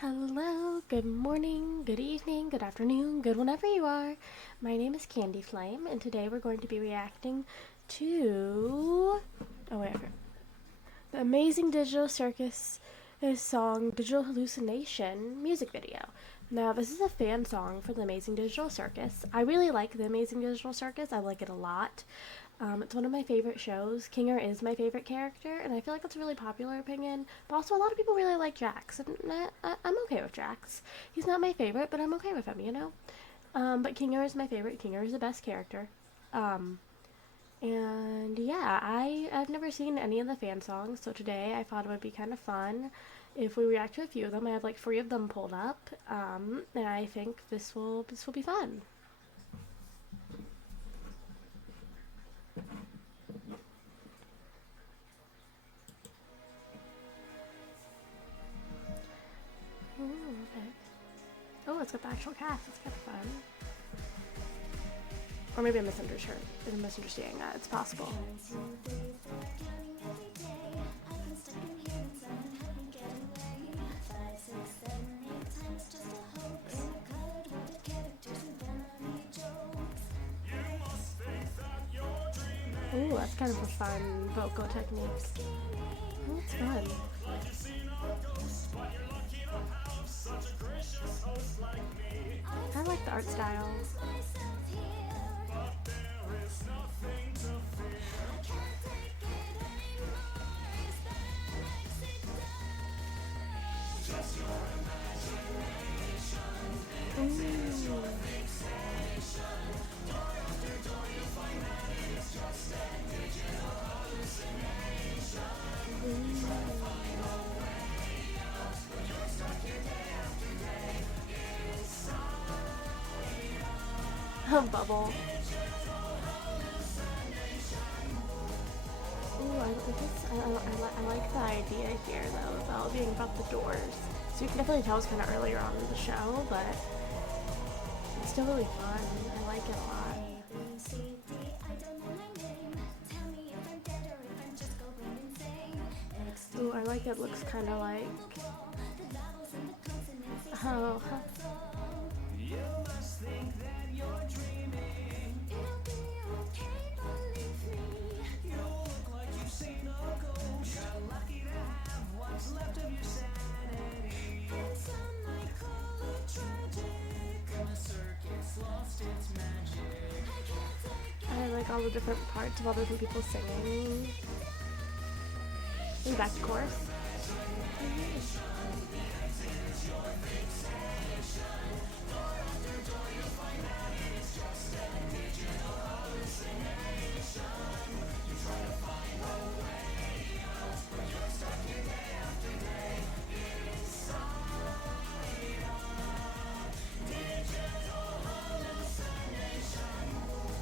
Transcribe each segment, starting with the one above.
Hello, good morning, good evening, good afternoon, good whenever you are. My name is Candy Flame, and today we're going to be reacting to the Amazing Digital Circus song Digital Hallucination music video. Now, this is a fan song for the Amazing Digital Circus. I really like the Amazing Digital Circus. I like it a lot. It's one of my favorite shows. Kinger is my favorite character, and I feel like that's a really popular opinion. But also, a lot of people really like Jax, and I'm okay with Jax. He's not my favorite, but I'm okay with him. But Kinger is my favorite. Kinger is the best character. Um, and yeah, I've never seen any of the fan songs, so today I thought it would be kind of fun if we react to a few of them. I have like 3 of them pulled up, and I think this will be fun. Ooh, okay. Oh, it's got the actual cast. It's kind of fun. Or maybe I'm misunderstanding that. It's possible. Ooh, that's kind of a fun vocal technique. Oh, it's fun. I like the art style. Ooh. A bubble. Ooh, I like the idea here though about being about the doors. So you can definitely tell it's kind of earlier on in the show, but it's still really fun. I like it a lot. Ooh, I like it. Looks kind of like oh. I like all the different parts of all the different people singing. And back to chorus.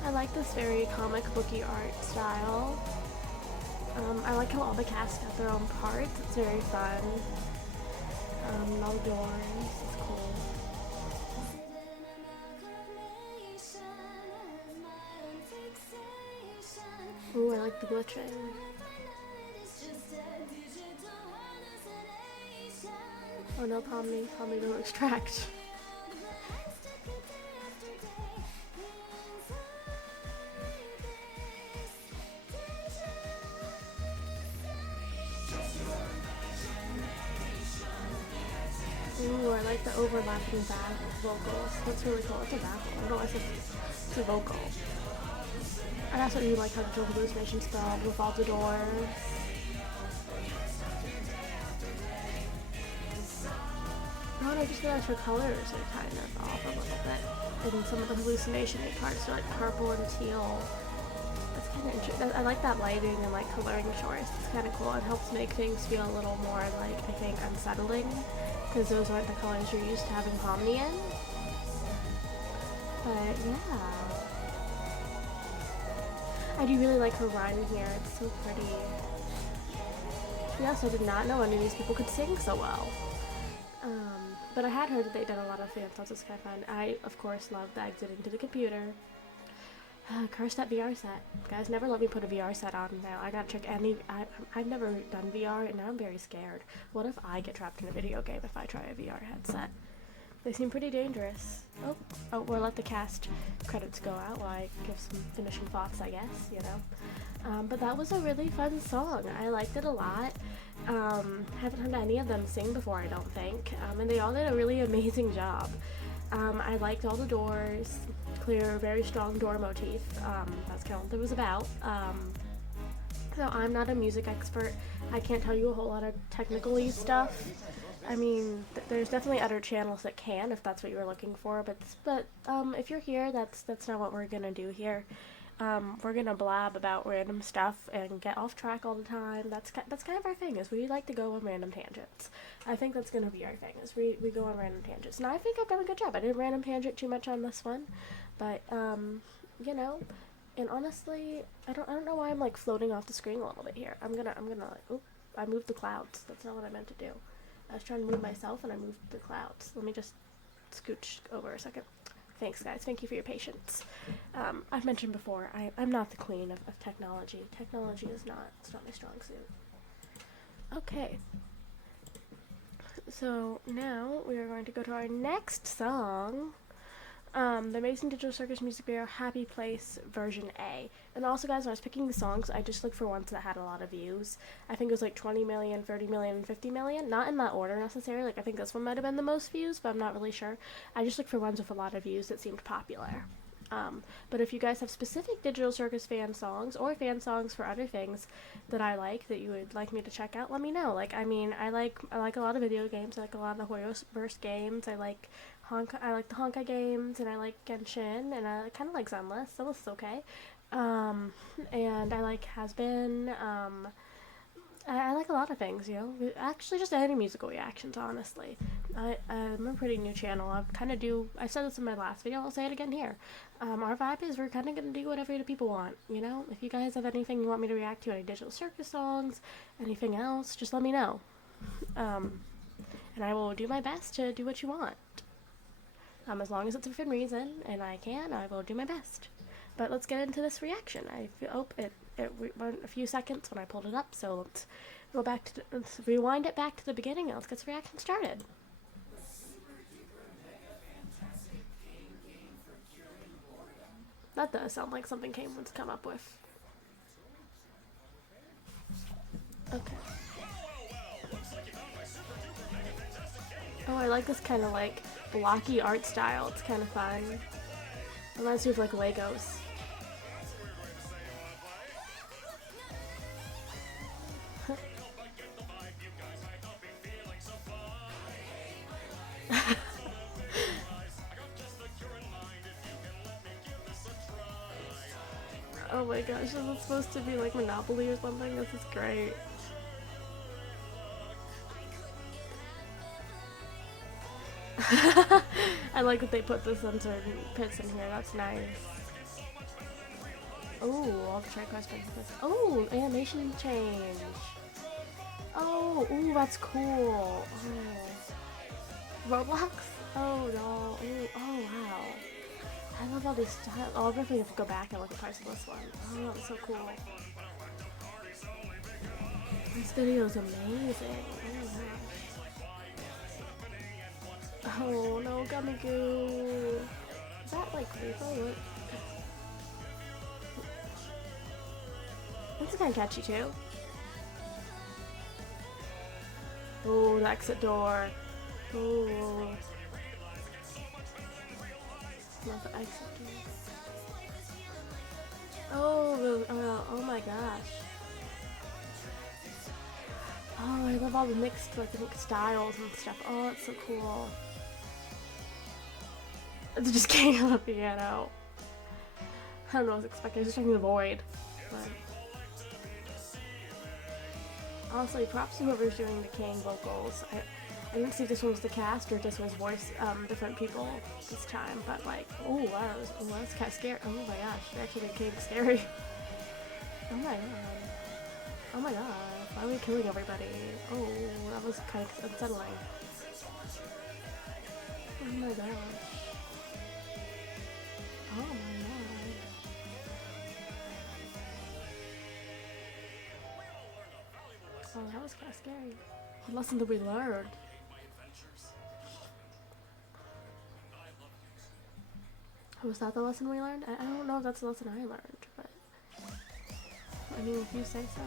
I like this very comic booky art style. I like how all the cast got their own parts. It's very fun. All the doors. It's cool. Ooh, I like the glitching. Oh no, Pomni don't extract. Ooh, I like the overlapping back vocals. That's really cool. It's a back vocal. No, it's a vocal. I also do like how the Digital Hallucination spelled with all the doors. Oh, and I just realized her colors are kind of off a little bit. And some of the hallucination parts are like purple and teal. That's kind of interesting. I like that lighting and like coloring choice. It's kind of cool. It helps make things feel a little more like, I think, unsettling. Because those aren't the colors you're used to having Pomni in. But yeah. I do really like her run here. It's so pretty. Yes, I did not know any of these people could sing so well. But I had heard that they'd done a lot of fan songs. It's kind of fun. I, of course, love the exiting to the computer. Curse that VR set. Guys, never let me put a VR set on now. I gotta check any. I've never done VR, and now I'm very scared. What if I get trapped in a video game if I try a VR headset? They seem pretty dangerous. Oh, we'll let the cast credits go out while I give some finishing thoughts, I guess, you know. But that was a really fun song. I liked it a lot. Haven't heard any of them sing before, I don't think. And they all did a really amazing job. I liked all the doors, clear, very strong door motif. That's kind of what it was about. So I'm not a music expert. I can't tell you a whole lot of technical-y stuff. I mean, there's definitely other channels that can, if that's what you were looking for. But if you're here, that's not what we're gonna do here. We're gonna blab about random stuff and get off track all the time. That's kind of our thing, is we like to go on random tangents. I think that's gonna be our thing, is we go on random tangents. And I think I've done a good job. I didn't random tangent too much on this one, but you know. And honestly, I don't know why I'm like floating off the screen a little bit here. I'm gonna like, oop, I moved the clouds. That's not what I meant to do. I was trying to move myself and I moved the clouds. Let me just scooch over a second. Thanks, guys. Thank you for your patience. I've mentioned before, I'm not the queen of technology. Technology is it's not my strong suit. Okay. So now we are going to go to our next song. The Amazing Digital Circus Music Video Happy Place version A. And also, guys, when I was picking the songs, I just looked for ones that had a lot of views. I think it was like 20 million, 30 million, and 50 million. Not in that order necessarily. Like, I think this one might have been the most views, but I'm not really sure. I just looked for ones with a lot of views that seemed popular. But if you guys have specific Digital Circus fan songs or fan songs for other things that I like that you would like me to check out, let me know. Like, I mean, I like a lot of video games. I like a lot of the Hoyoverse games. I like the Honkai games, and I like Genshin, and I kind of like Zenless. Zenless is okay. And I like Has-Been. I like a lot of things, you know. Actually, just any musical reactions, honestly. I'm a pretty new channel. I said this in my last video, I'll say it again here. Our vibe is we're kind of going to do whatever the people want, you know? If you guys have anything you want me to react to, any Digital Circus songs, anything else, just let me know. And I will do my best to do what you want. As long as it's within reason, and I will do my best. But let's get into this reaction. It went a few seconds when I pulled it up, so let's rewind it back to the beginning and let's get this reaction started. That does sound like something Kane would come up with. Okay. Oh, I like this kind of like blocky art style. It's kind of fun. Reminds me of like Legos. Oh my gosh, is it supposed to be like Monopoly or something? This is great. I like that they put the censored pits in here, that's nice. Oh, all the tricards. Oh, animation change. Oh, ooh, that's cool. Oh. Roblox? Oh no. Ooh, oh wow. I love all these styles. Oh, I'll definitely have to go back and look at parts of this one. Oh, that's so cool. This video is amazing. Oh my gosh. Oh no, gummy goo. Is that like repo? This is kind of catchy too. Oh, the exit door. Ooh. Love the exit door. Oh my gosh. Oh, I love all the mixed styles and stuff. Oh, it's so cool. It just came on the piano. I don't know what I was expecting. I was expecting the void. But honestly, props to whoever's doing the King vocals. I didn't see if this one was the cast or if this was voice different people this time, but like, oh wow, that's kind of scary. Oh my gosh, they actually made King scary. Oh my god. Oh my god, why are we killing everybody? Oh, that was kind of unsettling. Oh my gosh. Oh my god. that was kind of scary. The lesson that we learned. Was that the lesson we learned? I don't know if that's the lesson I learned, but I mean, if you say so.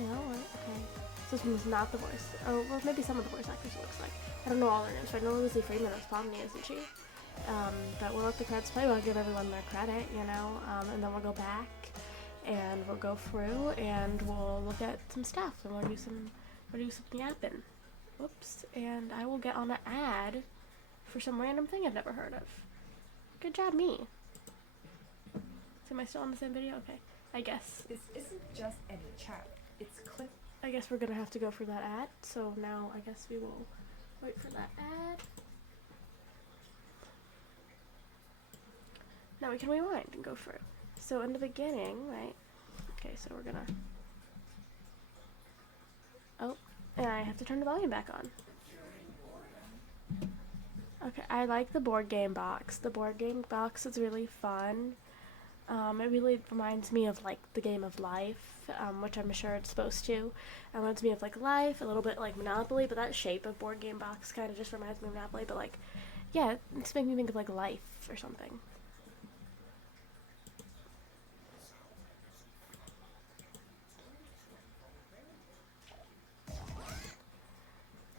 You know what? Okay. So this one's not the voice. Oh, well, maybe some of the voice actors it looks like. I don't know all their names, but I know Lizzie Freeman is Pomni, isn't she? But we'll let the credits play. We'll give everyone their credit, you know, and then we'll go back and we'll go through and we'll look at some stuff and we'll do some admin. Whoops. And I will get on an ad for some random thing I've never heard of. Good job, me. So am I still on the same video? Okay. I guess. This isn't just any chat. It's clip. I guess we're gonna have to go for that ad. So now I guess we will wait for that ad. Now we can rewind and go through. So in the beginning, right? Okay, so we're gonna. Oh, and I have to turn the volume back on. Okay, I like the board game box. The board game box is really fun. It really reminds me of like the game of life, which I'm sure it's supposed to. It reminds me of like life, a little bit like Monopoly, but that shape of board game box kind of just reminds me of Monopoly. But like, yeah, it's making me think of like life or something.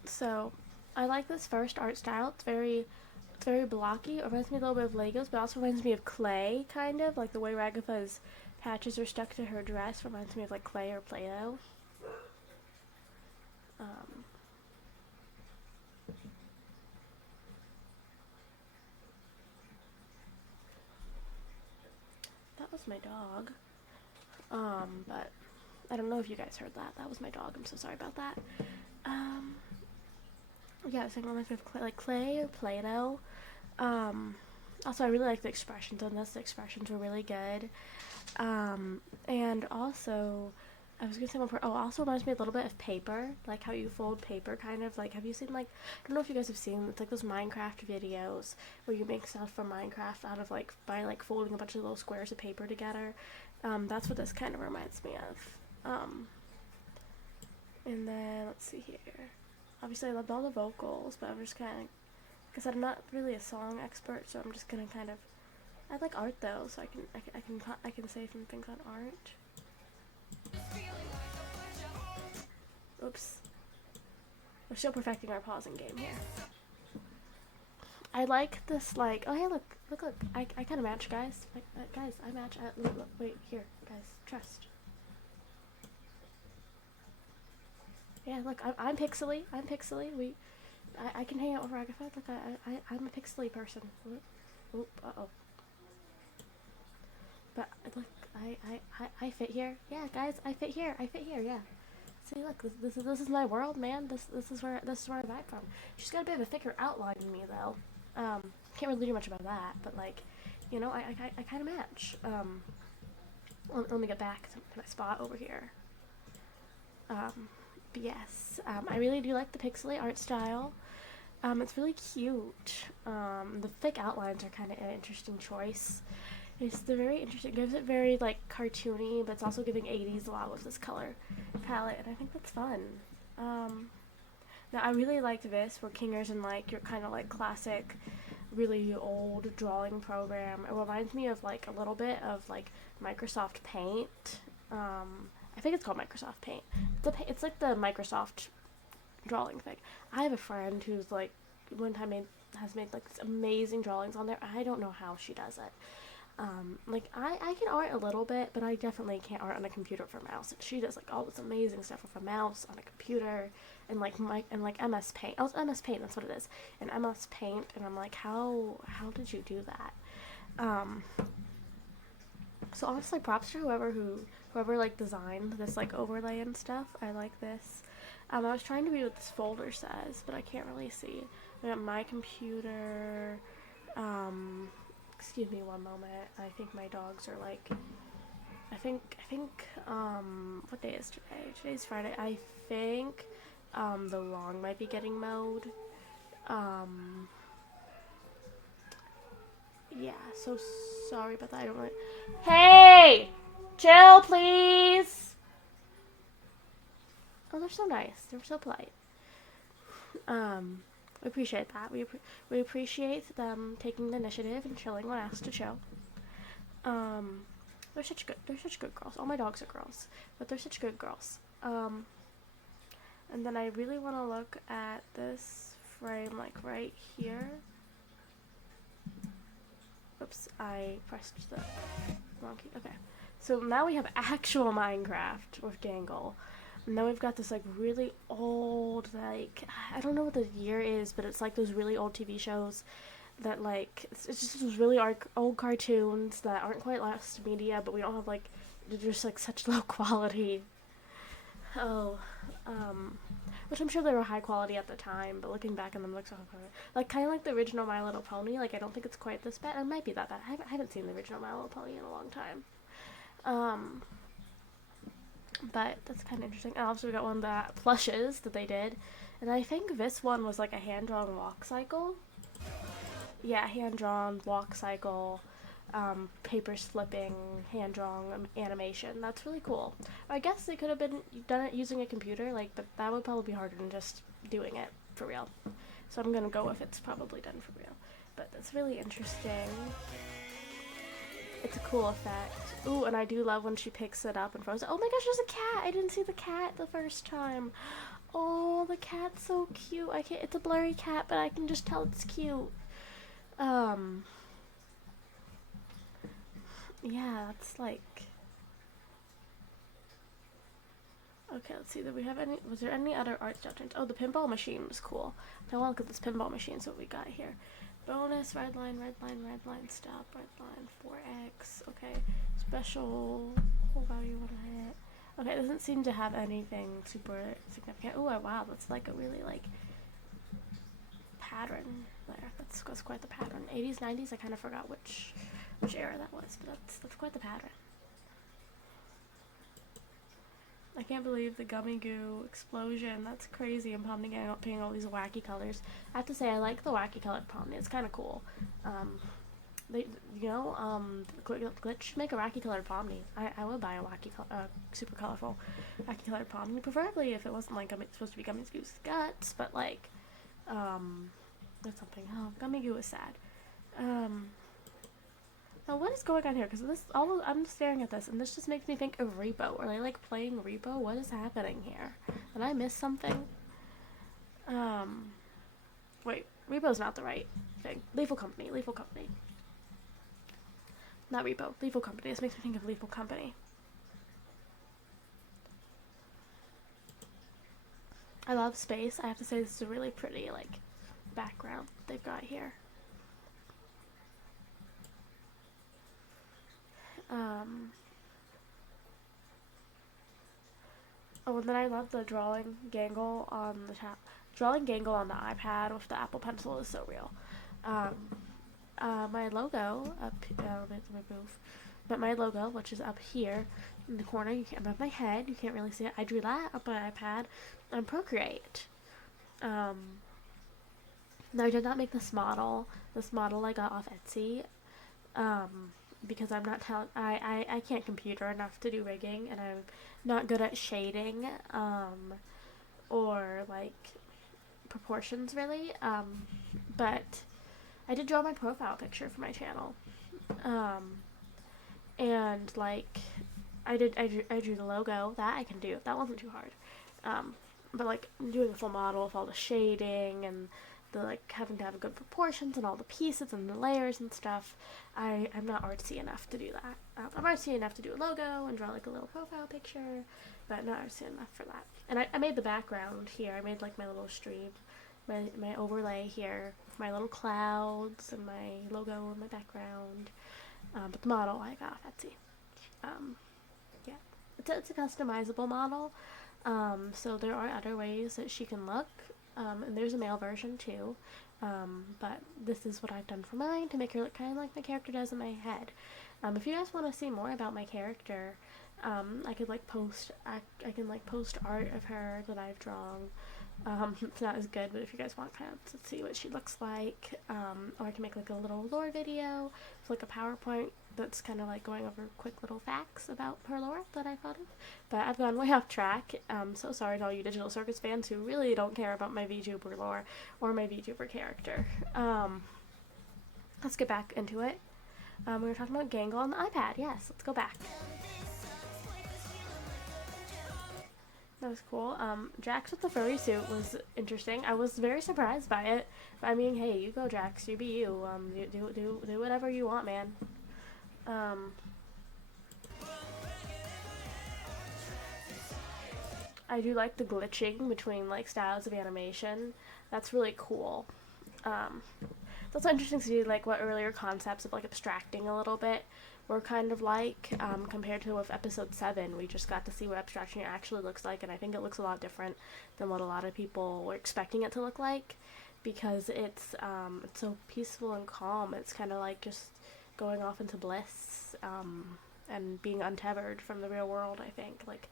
So, I like this first art style. It's very blocky. It reminds me a little bit of Legos, but also reminds me of clay, kind of. Like the way Ragatha's patches are stuck to her dress reminds me of like clay or Play-Doh. That was my dog. But I don't know if you guys heard that. That was my dog. I'm so sorry about that. Yeah, I was saying reminds me of clay or Play-Doh. Also, I really like the expressions on this. The expressions were really good. And also, I was gonna say one part. Oh, also reminds me a little bit of paper, like how you fold paper, kind of. Like, have you seen like? I don't know if you guys have seen. It's like those Minecraft videos where you make stuff from Minecraft out of like by like folding a bunch of little squares of paper together. That's what this kind of reminds me of. And then let's see here. Obviously, I loved all the vocals, but I'm just kind of, like I said, I'm not really a song expert, so I'm just gonna kind of. I like art though, so I can say some things on art. Oops. We're still perfecting our pausing game here. I like this, like, oh hey, look, I kind of match, guys. Guys, I match. Look, wait, here, guys, trust. Yeah, look, I'm pixely. I can hang out with Ragatha. Look, I'm a pixely person. Oop, uh-oh. But, look, I fit here. Yeah, guys, I fit here, yeah. See, look, this is my world, man. This is where I vibe from. She's got a bit of a thicker outline than me, though. Can't really do much about that, but, like, you know, I kind of match. Let me get back to my spot over here. But yes, I really do like the pixely art style. It's really cute. The thick outlines are kind of an interesting choice. It's very interesting. It gives it very like cartoony, but it's also giving 80s a lot with this color palette, and I think that's fun. Now I really liked this where Kinger's in like your kind of like classic, really old drawing program. It reminds me of like a little bit of like Microsoft Paint. I think it's called Microsoft Paint. It's like the Microsoft drawing thing. I have a friend who's like one time has made like amazing drawings on there. I don't know how she does it. Like I can art a little bit, but I definitely can't art on a computer with a mouse. And she does like all this amazing stuff with a mouse on a computer and like MS Paint. Oh, it's MS Paint, that's what it is. And MS Paint, and I'm like, how did you do that? So honestly, props to whoever like designed this like overlay and stuff. I like this. I was trying to read what this folder says, but I can't really see. I got my computer. Excuse me one moment. I think my dogs are like. I think. What day is today? Today's Friday. I think the lawn might be getting mowed. Yeah, so sorry about that. I don't really. Hey! Chill, please! Oh, they're so nice. They're so polite. We appreciate that. We appreciate them taking the initiative and chilling when asked to chill. Um, they're such good girls. All my dogs are girls, but they're such good girls. And then I really want to look at this frame like right here. Oops, I pressed the wrong key. Okay. So now we have actual Minecraft with Gangle. And then we've got this like really old, like, I don't know what the year is, but it's like those really old TV shows that like, it's just those really old cartoons that aren't quite lost media, but we don't have like, they're just like such low quality. Oh, which I'm sure they were high quality at the time, but looking back on them looks so high quality. Like kind of like the original My Little Pony. Like I don't think it's quite this bad. It might be that bad. I haven't seen the original My Little Pony in a long time. But that's kind of interesting. And also we got one of the plushes that they did, and I think this one was like a hand drawn walk cycle. Yeah, hand drawn walk cycle. Paper slipping, hand drawn animation. That's really cool. I guess they could have been done it using a computer, like, but that would probably be harder than just doing it for real. So I'm gonna go with it's probably done for real. But that's really interesting. It's a cool effect. Ooh, and I do love when she picks it up and throws it. Oh my gosh, there's a cat! I didn't see the cat the first time. Oh, the cat's so cute. I can't. It's a blurry cat, but I can just tell it's cute. Yeah, that's like. Okay, let's see. Did we have any? Was there any other art suggestions? Oh, the pinball machine was cool. I want to look at this pinball machine. So what we got here? Bonus, red line, stop, red line, 4x. Okay, special, whole value, what I hit. Okay, it doesn't seem to have anything super significant. Oh, wow, that's like a really like pattern there. That's quite the pattern. 80s, 90s. I kind of forgot which era that was, but that's quite the pattern. I can't believe the gummy goo explosion. That's crazy. And Pomni painting all these wacky colors. I have to say, I like the wacky colored Pomni. It's kind of cool. They, Glitch should make a wacky colored Pomni. I would buy a super colorful wacky colored Pomni. Preferably if it wasn't like supposed to be Gummy Goo's guts, but like, that's something. Oh, Gummy Goo is sad. Now what is going on here? Because I'm staring at this, and this just makes me think of Repo. Are they like playing Repo? What is happening here? Did I miss something? Wait, Repo's not the right thing. Lethal Company. Not Repo. Lethal Company. This makes me think of Lethal Company. I love space. I have to say this is a really pretty like background they've got here. Oh, and then I love the drawing Gangle on the top. Drawing Gangle on the iPad with the Apple Pencil is so real. My logo up. Let me move. But my logo, which is up here in the corner, above my head, you can't really see it. I drew that up on my iPad on Procreate. Now I did not make this model. This model I got off Etsy. Because I'm not I can't computer enough to do rigging, and I'm not good at shading, or like proportions really, but I did draw my profile picture for my channel, and like I drew the logo. That I can do. That wasn't too hard, but like doing a full model with all the shading and the like having to have good proportions and all the pieces and the layers and stuff, I'm not artsy enough to do that. I'm artsy enough to do a logo and draw like a little profile picture, but not artsy enough for that. And I made the background here. I made like my little stream, my overlay here, my little clouds and my logo in my background. But the model I got off Etsy. Yeah, it's a customizable model. So there are other ways that she can look. And there's a male version too, but this is what I've done for mine to make her look kind of like my character does in my head. If you guys want to see more about my character, I could like post I can like post art of her that I've drawn It's not as good, but if you guys want kind of to see what she looks like, or I can make like a little lore video, it's like a PowerPoint that's kind of like going over quick little facts about her lore that I thought of. But I've gone way off track. So sorry to all you Digital Circus fans who really don't care about my VTuber lore or my VTuber character. Let's get back into it. We were talking about Gangle on the iPad. Yes, let's go back. That was cool. Jax with the furry suit was interesting. I was very surprised by it. I mean, hey, you go, Jax. You be you. Do whatever you want, man. I do like the glitching between like styles of animation. That's really cool. It's also interesting to see like what earlier concepts of like abstracting a little bit were kind of like, compared to with episode 7. We just got to see what abstraction actually looks like, and I think it looks a lot different than what a lot of people were expecting it to look like, because it's so peaceful and calm. It's kind of like just going off into bliss, and being untethered from the real world. I think like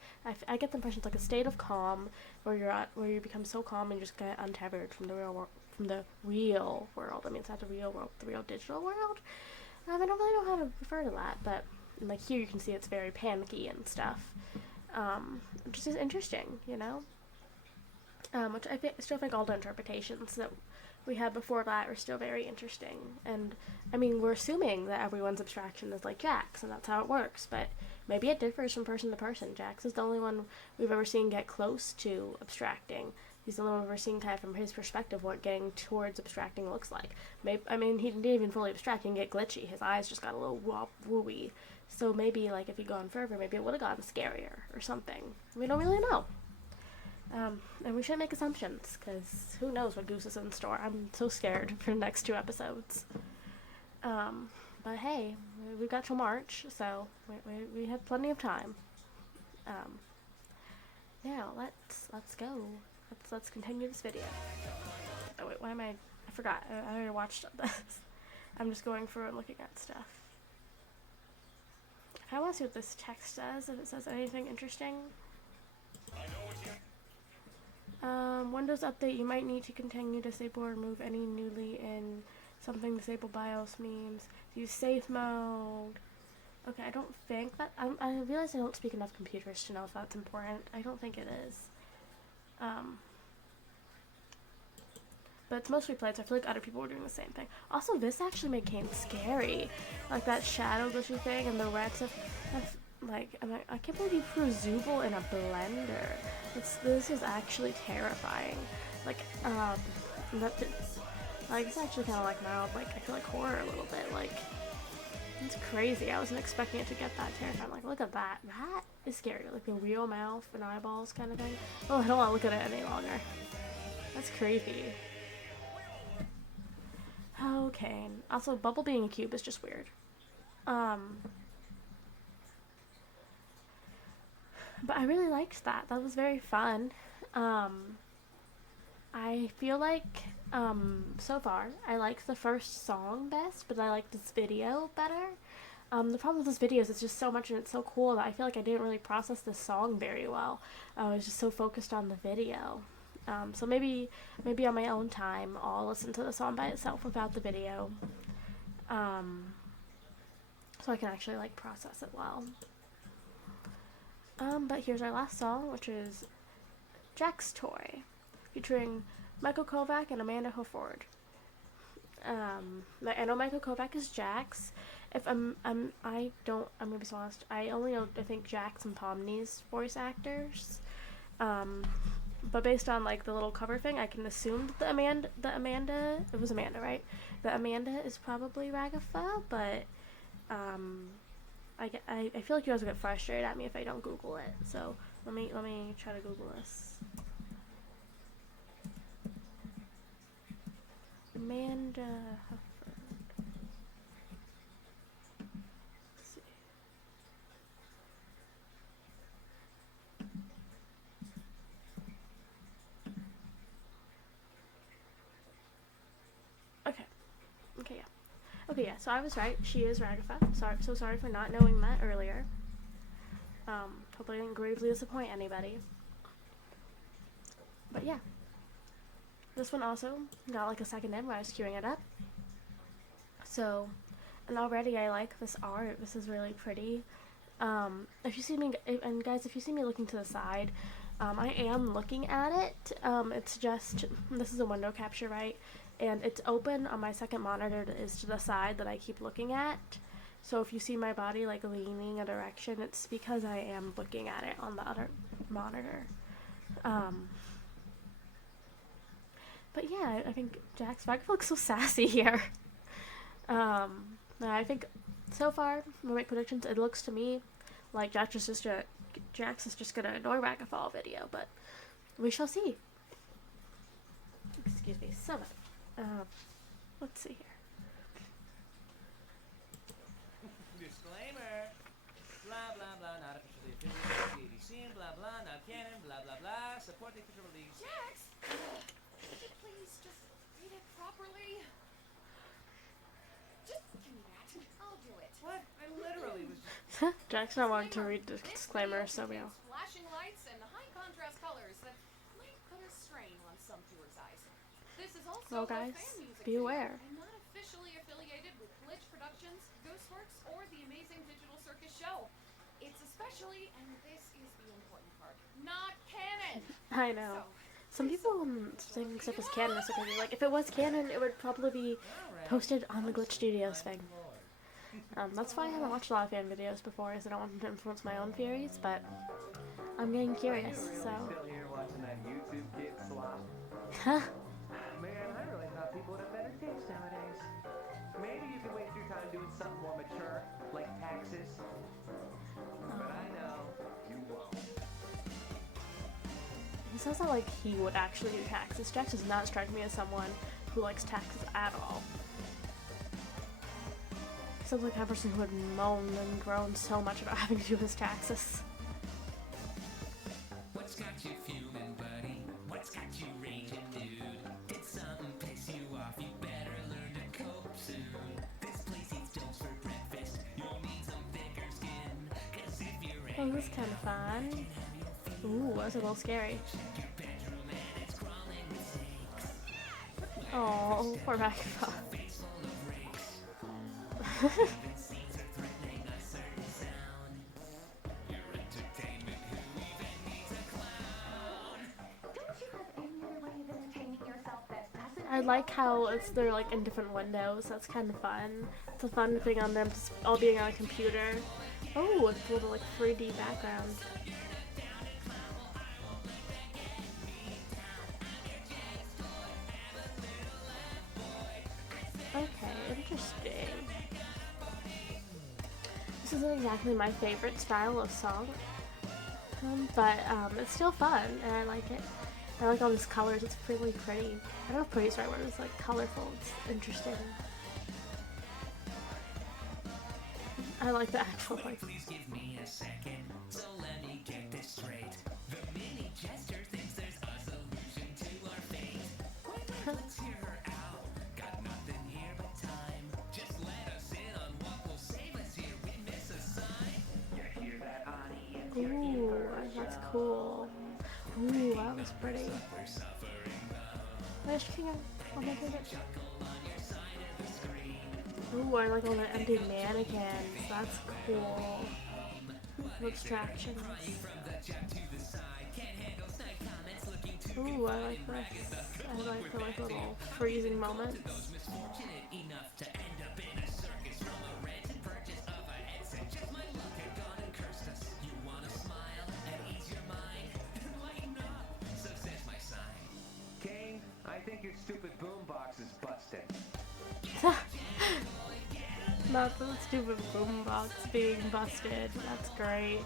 I get the impression it's like a state of calm where you become so calm and you just get untethered from the real world. From the real world. I mean, it's not the real world, the real digital world. I don't really know how to refer to that, but like here you can see it's very panicky and stuff, which is interesting, you know. Which I still think all the interpretations that we had before that are still very interesting. And I mean, we're assuming that everyone's abstraction is like Jax, and that's how it works. But maybe it differs from person to person. Jax is the only one we've ever seen get close to abstracting. He's the only one we've ever seen kind of from his perspective what getting towards abstracting looks like. I mean, he didn't even fully abstract and get glitchy. His eyes just got a little wooey. So maybe, like, if he'd gone further, maybe it would have gotten scarier or something. We don't really know. And we shouldn't make assumptions, because who knows what Goose is in store. I'm so scared for the next 2 episodes. But hey, we've got till March, so we have plenty of time. Now, let's go. Let's continue this video. Oh wait, why am I forgot. I already watched this. I'm just going through and looking at stuff. I want to see what this text says, if it says anything interesting. Windows update, you might need to continue to disable or remove any newly in something disabled BIOS means. Use safe mode. Okay, I don't think that, I realize I don't speak enough computers to know if that's important. I don't think it is. But it's mostly played, so I feel like other people were doing the same thing. Also, this actually made Kane scary. Like that shadow glitchy thing and the red stuff. Like, I can't believe you threw Zooble in a blender. This is actually terrifying. Like, it's actually kind of like mild, like, I feel like horror a little bit. Like, it's crazy. I wasn't expecting it to get that terrifying. Like, look at that. That is scary. Like the real mouth and eyeballs kind of thing. Oh, I don't want to look at it any longer. That's creepy. Okay. Also, Bubble being a cube is just weird. But I really liked that. That was very fun. I feel like, so far, I liked the first song best, but I like this video better. The problem with this video is it's just so much and it's so cool that I feel like I didn't really process this song very well. I was just so focused on the video. So maybe on my own time, I'll listen to the song by itself without the video. So I can actually, like, process it well. But here's our last song, which is Jack's Toy, featuring Michael Kovac and Amanda Hoford. I know Michael Kovac is Jax. If I'm gonna be so honest, I only know, I think, Jax and Pomni's voice actors. But based on, like, the little cover thing, I can assume that Amanda, it was Amanda, right? That Amanda is probably Ragatha, but, I feel like you guys will get frustrated at me if I don't Google it. So let me try to Google this. Amanda Hufford. Let's see. Okay, yeah, so I was right. She is Ragatha. So sorry for not knowing that earlier. Hopefully I didn't gravely disappoint anybody. But yeah, This one also got like a second in when I was queuing it up. So, and already I like this art. This is really pretty. If you see me, and guys, if you see me looking to the side, I am looking at it. It's just, this is a window capture, right? And it's open on my second monitor that is to the side that I keep looking at. So if you see my body like leaning a direction, it's because I am looking at it on the other monitor. But yeah, I think Jack's back looks so sassy here. I think so far, when I make predictions, it looks to me like Jax is just gonna annoy Ragafall video, but we shall see. Excuse me, so let's see here. Disclaimer. Blah blah blah, not officially affiliated with ABC, blah blah, not canon, blah blah blah. Support the official release. Jax! Could you please just read it properly? Just give me that. I'll do it. What? I literally was just. Jack's not wanting to read the disclaimer, so we all. Flashing lights and high contrast colors that might put a strain on some viewers' eyes. This is also Well, guys, a fan music be video. aware. I'm not officially affiliated with Glitch Productions, Ghostworks, or the amazing digital circus show. It's especially, and this is the important part, not canon. I know. Some people think stuff is canon, so crazy. Like, if it was canon, it would probably be posted on the Glitch Studios thing. That's why I haven't watched a lot of fan videos before, is I don't want to influence my own theories, but I'm getting curious, so. Still here watching that YouTube kid slop? Huh? Man, I really thought people would have better taste nowadays. Maybe you could waste your time doing something more mature, like taxes. But I know you won't. He says that like he would actually do taxes. Jax does not strike me as someone who likes taxes at all. He sounds like a person who would moan and groan so much about having to do his taxes. What's got you fuming, buddy? What's got you raging, dude? Did something piss you off? You better learn to cope soon. This place eats dogs for breakfast. You'll need some thicker skin. 'Cause if you're Oh, this is kind of fun. Ooh, that's a little scary. Oh, poor Ragafall. I like how they're like in different windows. That's kind of fun. It's a fun thing on them just all being on a computer. Oh, it's a little like 3D background. Okay, interesting. This isn't exactly my favorite style of song, but it's still fun, and I like it. I like all these colors. It's really pretty. I don't know if pretty is the right word. It's like colorful. It's interesting. I like the actual like. please give me a second. So let me get this straight. The mini jester thinks there's a solution to our fate. Let's hear her out. Got nothing here but time. Just let us in on what will save us here. We miss a sign. You hear that, audience? Ooh, that's cool. Ooh, that was pretty. Where's King of? Oh my goodness. Ooh, I like all the empty mannequins. That's cool. Abstractions. Ooh, I like this. I like the like little freezing moments. Fortunate enough to end up in a circus from a rent and purchase of a headset. Just my luck had gone and cursed us. You wanna smile and ease your mind? Then lighten up. So says my sign. King, I think your stupid boombox is busted. Not the stupid boombox being busted. That's great.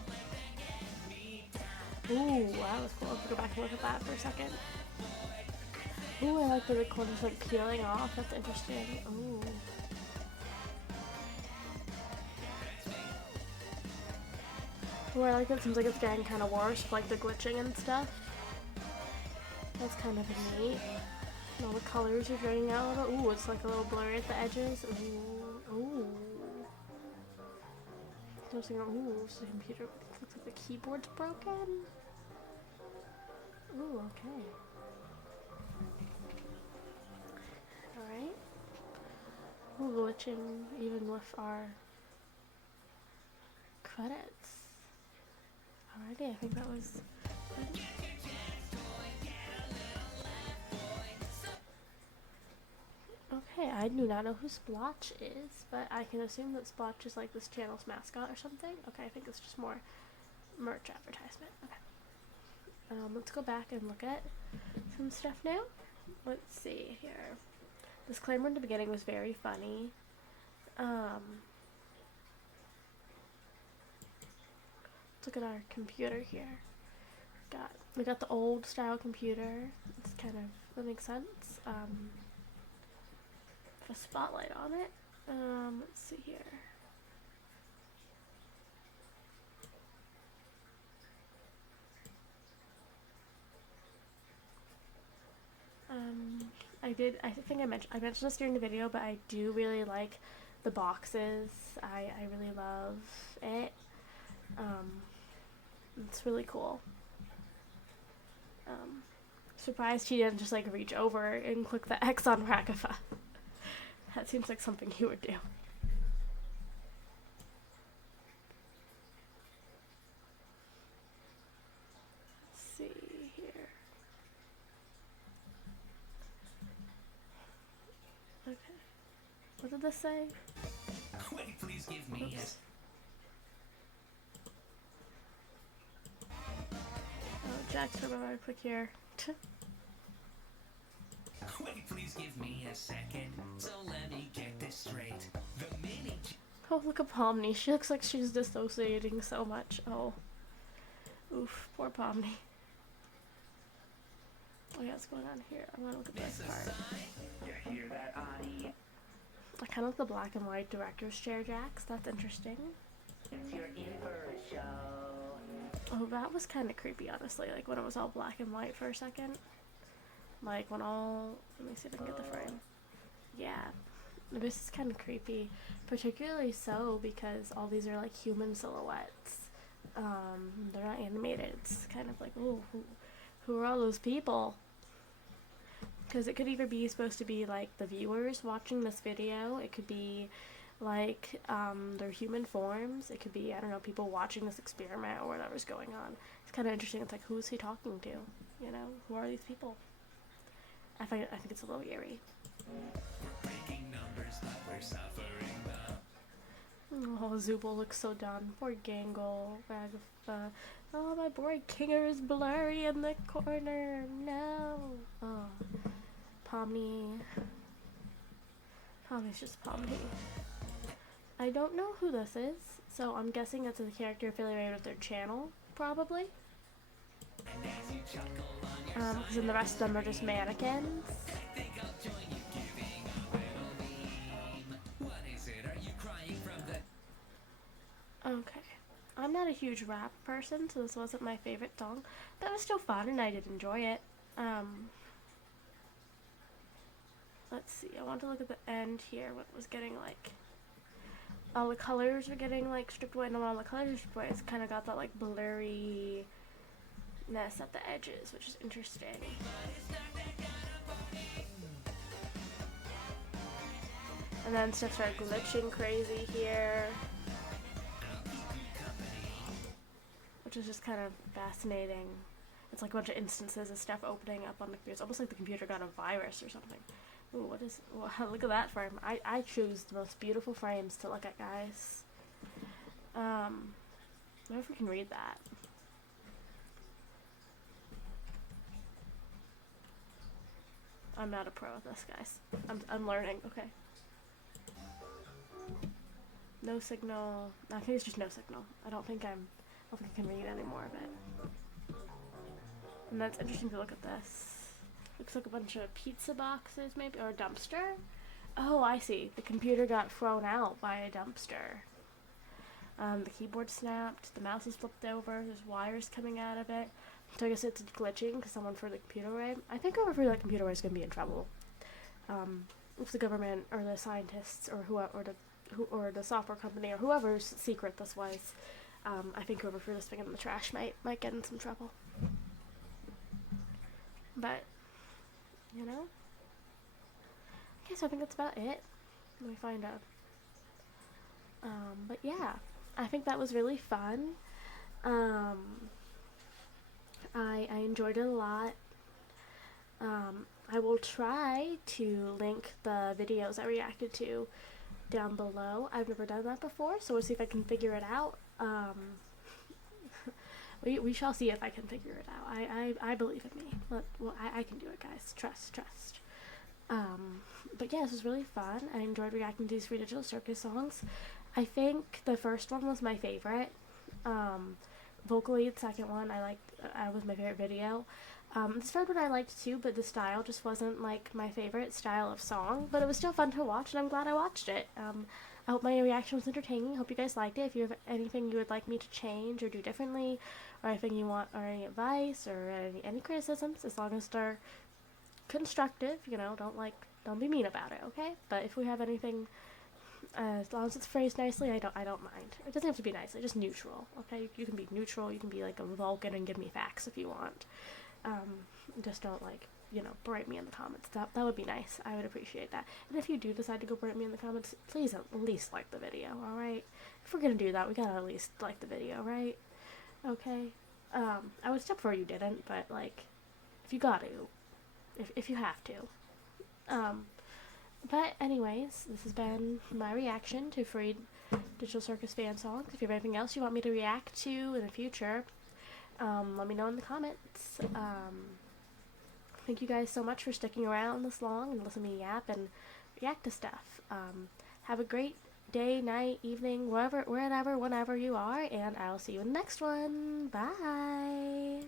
Ooh, that was cool. Let's go back and look at that for a second. Ooh, I like the recorders like peeling off. That's interesting. Ooh. Ooh, I like that. It seems like it's getting kind of worse, like the glitching and stuff. That's kind of neat. And all the colors are draining out a little. Ooh, it's like a little blurry at the edges. Ooh, ooh. Ooh, so the computer looks like the keyboard's broken. Ooh, okay. glitching even with our credits. Alrighty, I think that was good. Okay, I do not know who Splotch is, but I can assume that Splotch is like this channel's mascot or something. Okay, I think it's just more merch advertisement. Okay. Let's go back and look at some stuff now. Let's see here. Disclaimer in the beginning was very funny. Let's look at our computer here. We got the old style computer. It's kind of, that makes sense. A spotlight on it. Let's see here. I think I mentioned this during the video, but I do really like the boxes. I really love it. It's really cool. Surprised he didn't just like reach over and click the X on Ragafa. That seems like something he would do. Let's see here. Okay. What did this say? Wait, please give me Oops. Oh, Jack's remember to click here. Wait, please give me a second. So let me get this straight. The mini Oh, look at Pomni. She looks like she's dissociating so much. Oh. Oof, poor Pomni. Oh yeah, what's going on here? I want to look at this part. You hear that, Ani? I kind of like the black and white director's chair jacks. That's interesting. You're in for a show. Oh, that was kind of creepy, honestly. Like when it was all black and white for a second. Like when all... Let me see if I can get the frame. Yeah. This is kind of creepy. Particularly so because all these are like human silhouettes. They're not animated. It's kind of like, ooh, who are all those people? Because it could either be supposed to be like the viewers watching this video. It could be like their human forms. It could be, I don't know, people watching this experiment or whatever's going on. It's kind of interesting. It's like, who is he talking to? You know, who are these people? I think it's a little eerie. We're breaking numbers, but we're suffering though. Oh, Zubul looks so done. Poor Gangle, Ragafa. Oh, my boy Kinger is blurry in the corner. No. Oh, Pomni. Pomni's just Pomni. I don't know who this is, so I'm guessing it's a character affiliated with their channel, probably. And as you chuckle on your Because then the rest of them are just mannequins. I think I'll join you giving a little meme. What is it? Are you crying from the... Okay. I'm not a huge rap person, so this wasn't my favorite song, but it was still fun and I did enjoy it. Let's see, I want to look at the end here, what was getting like, all the colors were getting like stripped away, and when all the colors were stripped away, it's kind of got that like blurriness at the edges, which is interesting. And then stuff started glitching crazy here, which is just kind of fascinating. It's like a bunch of instances of stuff opening up on the computer. It's almost like the computer got a virus or something. Ooh, what is... Well, look at that frame. I choose the most beautiful frames to look at, guys. I wonder if we can read that. I'm not a pro at this, guys. I'm learning. Okay. No signal. I think it's just no signal. I don't think I can read any more of it. And that's interesting to look at this. Looks like a bunch of pizza boxes, maybe, or a dumpster. Oh, I see. The computer got thrown out by a dumpster. The keyboard snapped. The mouse is flipped over. There's wires coming out of it. So I guess it's glitching because someone threw the computer away. I think whoever threw that computer away is going to be in trouble. If the government or the scientists or or the software company or whoever's secret this was, I think whoever threw this thing in the trash might get in some trouble. But, you know, okay, so I think that's about it. Let me find a. But yeah, I think that was really fun. Um, I enjoyed it a lot. I will try to link the videos I reacted to down below. I've never done that before, so we'll see if I can figure it out. We shall see if I can figure it out. I believe in me. I can do it, guys. Trust. But yeah, this was really fun. I enjoyed reacting to these three Digital Circus songs. I think the first one was my favorite. Vocally, the second one was my favorite video. This third one I liked too, but the style just wasn't like my favorite style of song. But it was still fun to watch, and I'm glad I watched it. I hope my reaction was entertaining. I hope you guys liked it. If you have anything you would like me to change or do differently, or anything you want, or any advice, or any criticisms, as long as they're constructive, don't be mean about it, okay? But if we have anything, as long as it's phrased nicely, I don't mind. It doesn't have to be nicely, just neutral, okay? You can be neutral. You can be like a Vulcan and give me facts if you want. Just don't berate me in the comments. That would be nice. I would appreciate that. And if you do decide to go berate me in the comments, please at least like the video, alright? If we're gonna do that, we gotta at least like the video, right? Okay? I would step for you didn't, but if you got to, if you have to. But anyways, this has been my reaction to free Digital Circus fan songs. If you have anything else you want me to react to in the future, let me know in the comments. Thank you guys so much for sticking around this long and listening to me yap and react to stuff. Have a great day, night, evening, wherever, whenever you are, and I'll see you in the next one. Bye!